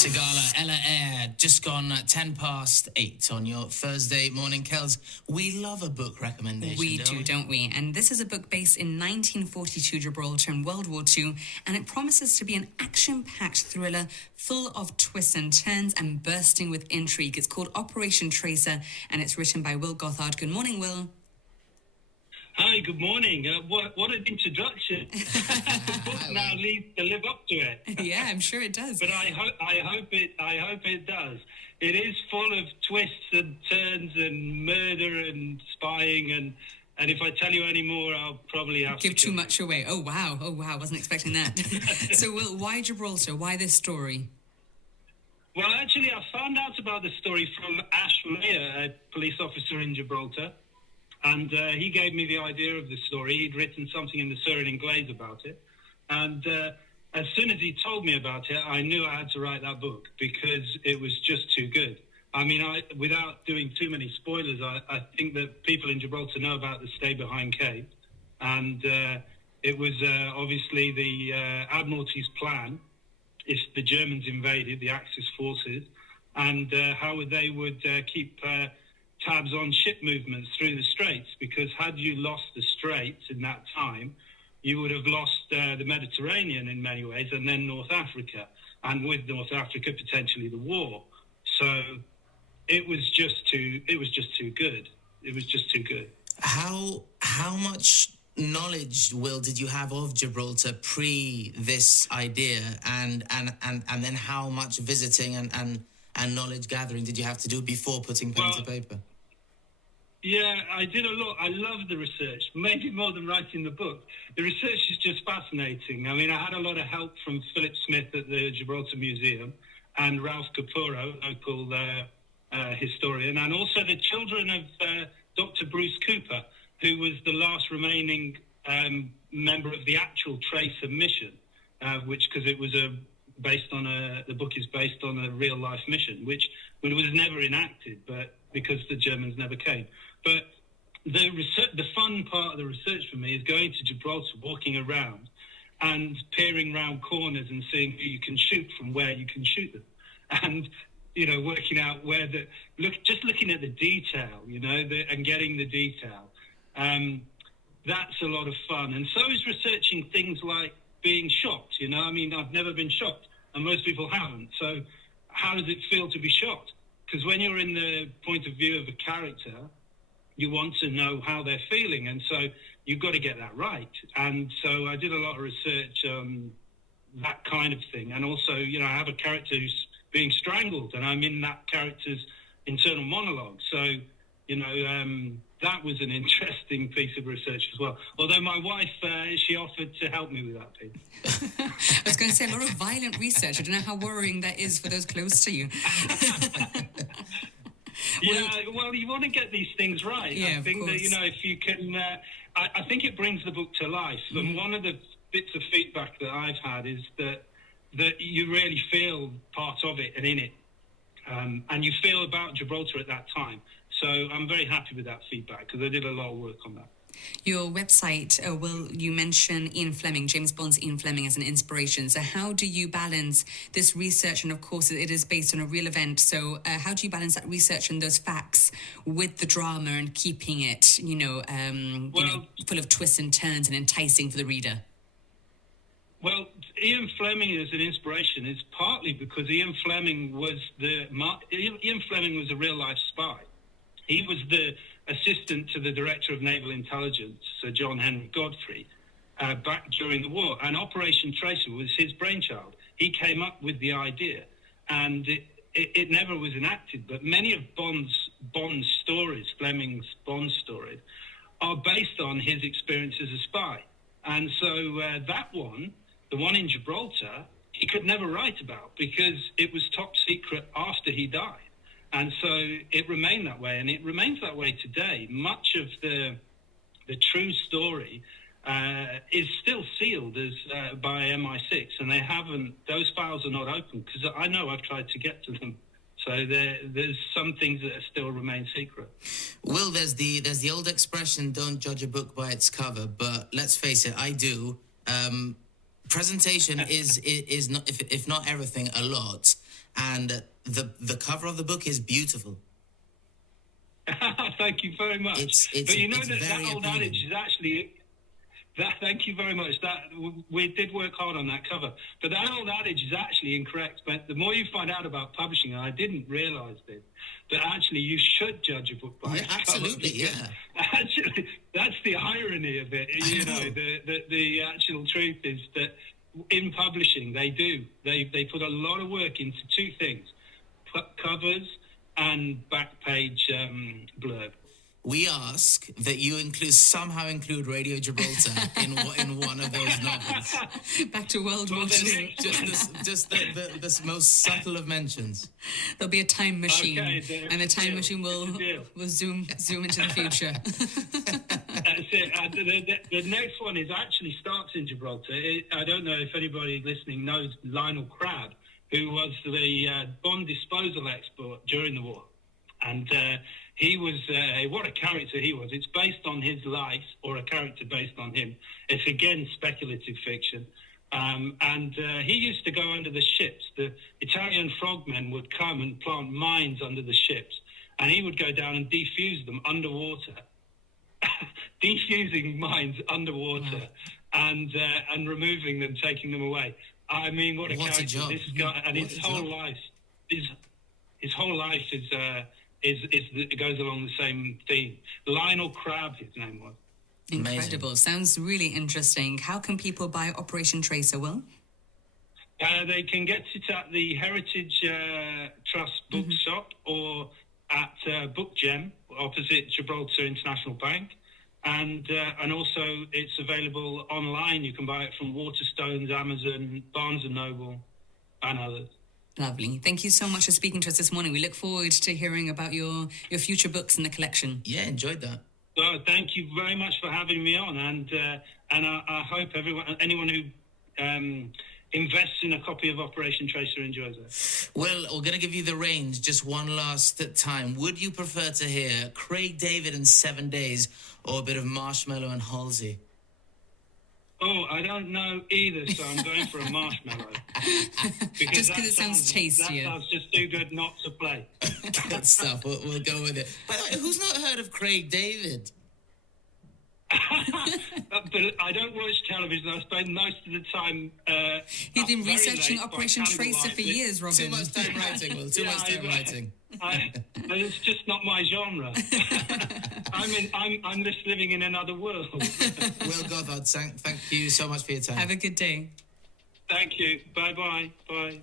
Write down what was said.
Sigala, Ella Air, just gone 8:10 on your Thursday morning. Kels, we love a book recommendation, We do, don't we? And this is a book based in 1942 Gibraltar and World War II, and it promises to be an action-packed thriller full of twists and turns and bursting with intrigue. It's called Operation Tracer, and it's written by Will Gothard. Good morning, Will. Hi, good morning. What an introduction. The book now needs to live up to it. Yeah, I'm sure it does. But I hope it does. It is full of twists and turns and murder and spying, and if I tell you any more, I'll probably have give to too much away. Oh wow, wasn't expecting that. So Will, why Gibraltar? Why this story? Well, actually, I found out about the story from Ash Mayer, a police officer in Gibraltar. And he gave me the idea of the story. He'd written something in the Surrey and Glaze about it. And as soon as he told me about it, I knew I had to write that book because it was just too good. I mean, without doing too many spoilers, I think that people in Gibraltar know about the Stay Behind Cave. And it was obviously the Admiralty's plan if the Germans invaded, the Axis forces, and how they would keep tabs on ship movements through the Straits, because had you lost the Straits in that time, you would have lost the Mediterranean in many ways, and then North Africa, and with North Africa potentially the war. So it was just too good. It was just too good. How much knowledge, Will, did you have of Gibraltar pre this idea, and then how much visiting and knowledge gathering did you have to do before putting pen to paper? Yeah, I did a lot. I love the research, maybe more than writing the book. The research is just fascinating. I mean, I had a lot of help from Philip Smith at the Gibraltar Museum and Ralph Capuro, local historian, and also the children of Dr. Bruce Cooper, who was the last remaining member of the actual Tracer mission, because it was the book is based on a real life mission, which was never enacted, but because the Germans never came. But the fun part of the research for me is going to Gibraltar, walking around and peering round corners and seeing who you can shoot from where you can shoot them. And, working out just looking at the detail, and getting the detail. That's a lot of fun. And so is researching things like being shot, I mean, I've never been shot, and most people haven't. So how does it feel to be shot? Because when you're in the point of view of a character, you want to know how they're feeling. And so you've got to get that right. And so I did a lot of research on that kind of thing. And also, I have a character who's being strangled, and I'm in that character's internal monologue. So, that was an interesting piece of research as well. Although my wife, she offered to help me with that piece. I was going to say, a lot of violent research. I don't know how worrying that is for those close to you. Well, you want to get these things right. Yeah, I think that, if you can... I think it brings the book to life. Mm-hmm. And one of the bits of feedback that I've had is that you really feel part of it and in it. And you feel about Gibraltar at that time. So I'm very happy with that feedback because I did a lot of work on that. Your website, Will, you mention Ian Fleming, James Bond's Ian Fleming, as an inspiration. So how do you balance this research? And of course, it is based on a real event. So how do you balance that research and those facts with the drama and keeping it, full of twists and turns and enticing for the reader? Well, Ian Fleming as an inspiration is partly because Ian Fleming was a real life spy. He was the assistant to the Director of Naval Intelligence, Sir John Henry Godfrey, back during the war. And Operation Tracer was his brainchild. He came up with the idea, and it never was enacted. But many of Bond's stories, Fleming's Bond stories, are based on his experience as a spy. And so that one, the one in Gibraltar, he could never write about because it was top secret after he died. And so it remained that way, and it remains that way today. Much of the true story is still sealed by MI6, and those files are not open because I know I've tried to get to them. So there's some things that still remain secret. Will, there's the old expression, don't judge a book by its cover, but let's face it, I do. Presentation is not, if not everything, a lot. and the cover of the book is beautiful. Thank you very much. But you know that old appealing. adage is actually... thank you very much. We did work hard on that cover. But that old adage is actually incorrect. But the more you find out about publishing, and I didn't realise this, that actually you should judge a book by its cover. Absolutely, yeah. Actually, that's the irony of it. You know, the actual truth is that in publishing, they do. They put a lot of work into two things, covers and back page blurb. We ask that you somehow include Radio Gibraltar in one of those novels. Back to World War II. Just the most subtle of mentions. There'll be a time machine, Okay, and the time machine will zoom into the future. That's it. The next one actually starts in Gibraltar. I don't know if anybody listening knows Lionel Crabb, who was the bomb disposal expert during the war. And he was, what a character he was. It's based on his life, or a character based on him. It's, again, speculative fiction. And he used to go under the ships. The Italian frogmen would come and plant mines under the ships, and he would go down and defuse them underwater. Defusing mines underwater. Wow. And removing them, taking them away. I mean, what a character. Job. This guy, and his whole life it goes along the same theme. Lionel Crabb, his name was. Incredible. Amazing. Sounds really interesting. How can people buy Operation Tracer, Will? They can get it at the Heritage Trust bookshop or at BookGem, opposite Gibraltar International Bank. And also it's available online. You can buy it from Waterstones, Amazon, Barnes & Noble, and others. Lovely. Thank you so much for speaking to us this morning. We look forward to hearing about your future books in the collection. Yeah, enjoyed that. Well, thank you very much for having me on, and I hope anyone who invests in a copy of Operation Tracer enjoys it. Well, we're going to give you the range just one last time. Would you prefer to hear Craig David in 7 Days or a bit of Marshmallow and Halsey? Oh, I don't know either, so I'm going for a marshmallow. Just because it sounds tastier. That sounds just too good not to play. Good stuff. We'll go with it. By the way, who's not heard of Craig David? But I don't watch television. I spend most of the time... He's been researching Operation Tracer for years, Robin. Too much time writing, Will. Too much time writing. It's just not my genre. I'm just living in another world. Will Gothard, thank you so much for your time. Have a good day. Thank you. Bye-bye. Bye.